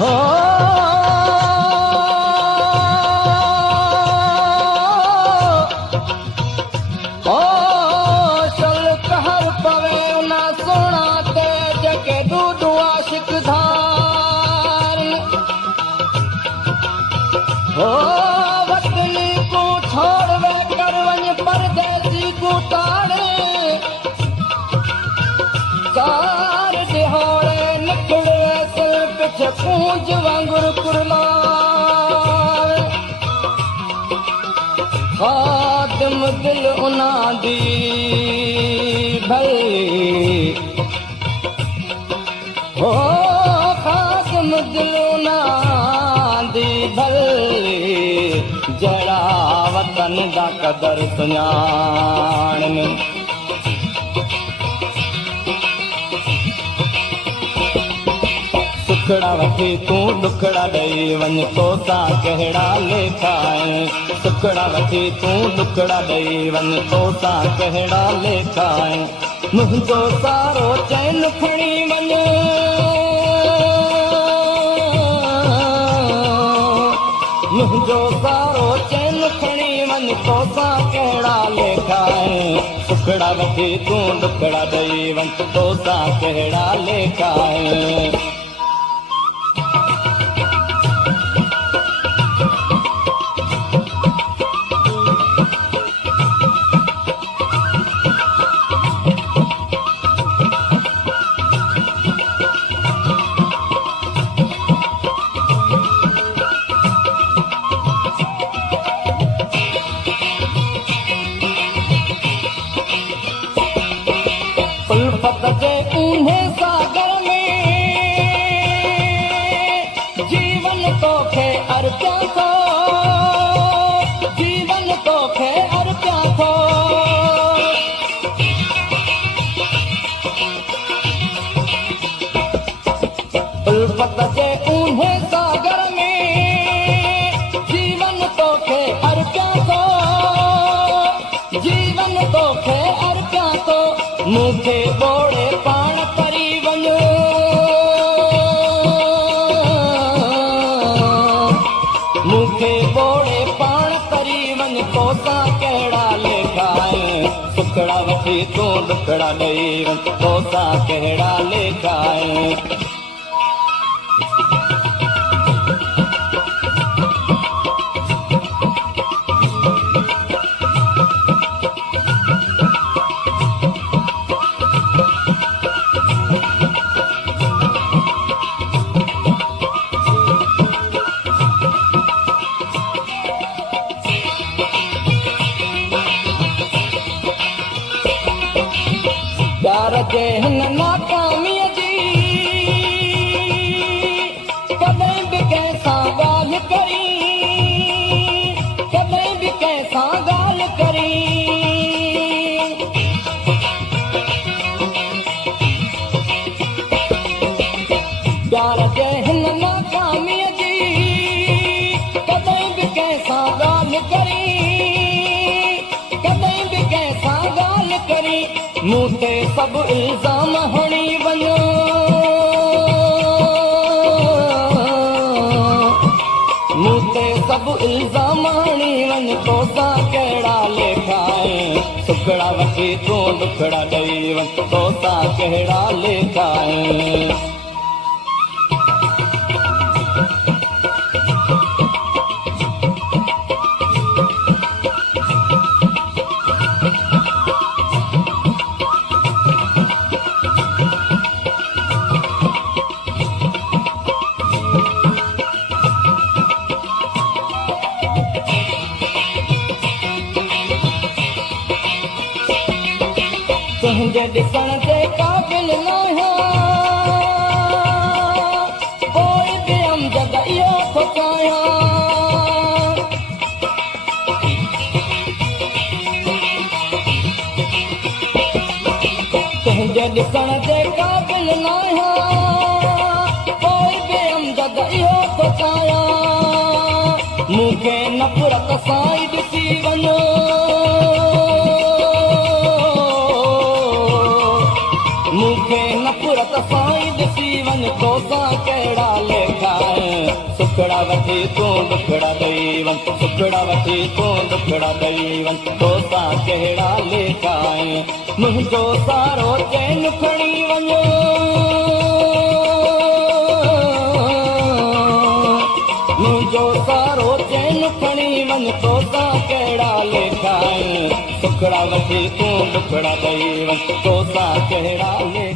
हो चल कहर पवे उना सोना ते जके दूधू आशिक धार हो वतनी को छोड़ वे करवñ परदेसी को ताड़े कार दिहाड़े निकले सिर पिछ पूंज वांगुर कुरलार खादिम दिल उना दी भई हो खादिम दिल उना दी भई जड़ा वतन दा कदर सुञाण सुखड़ा वठी तूं दुखड़ा ॾेई वञ तोसां कहिड़ा लेखा आहिनि सुखड़ा वठी तूं दुखड़ा ॾेई वञ तोसां कहिड़ा लेखा आहिनि मुंहिंजो सारो चैन खणी वञ मुंहिंजो सारो चैन खणी वञ तोसां कहिड़ा लेखा आहिनि सुखड़ा वठी तूं दुखड़ा ॾेई वञ तोसां कहिड़ा लेखा आहिनि उल्फत जे ऊन्हे सागर में जीवन तोखे अर्पिया थो जीवन तोखे अर्पिया थो उल्फत जे ऊन्हे सागर में जीवन तोखे अर्पिया थो जीवन तोखे अर्पिया थो मूंखे ॿोड़े पाण तरी वञो मूंखे ॿोड़े पाण तरी वञ तोसां कहिड़ा लेखा आहिनि सुखड़ा वठी तूं दुखड़ा ॾेई वञ तोसां कहिड़ा लेखा आहिनि प्यार जे हिन नाकामीअ जी कॾहिं बि कंहिंसां ॻाल्हि करी कॾहिं बि कंहिंसां ॻाल्हि करी प्यार जे हिन नाकामीअ जी कॾहिं बि कंहिंसां ॻाल्हि करी कॾहिं बि कंहिंसां ॻाल्हि करी मूं ते सभु इल्ज़ाम हणी वञो मूं ते सभु इल्ज़ाम हणी वञ तोसां कहिड़ा लेखा आहिनि सुखड़ा वठी तूं दुखड़ा ॾेई वञ तोसां कहिड़ा लेखा आहिनि तुंहिंजे ॾिसण जे क़ाबिल न आहियां पोइ बि अमजद इहो थो चाहियां तुंहिंजे ॾिसण जे क़ाबिल न आहियां पोइ बि अमजद इहो थो चाहियां मूंखे नफ़रत सां ई ॾिसी वञो मूंखे नफ़रत सां ई ॾिसी वञ तोसां कहिड़ा लेखा सुखड़ा वठी तूं दुखड़ा ॾेई वञ सुखड़ा वठी तूं दुखड़ा ॾेई वञ तोसां कहिड़ा लेखा आहिनि मुंहिंजो सारो चैन खणी वञो मुंहिंजो सारो चैन खणी वञ तोसां कहिड़ा लेखा आहिनि सुखड़ा वठी तूं दुखड़ा ॾेई वञ तोसां कहिड़ा लेखा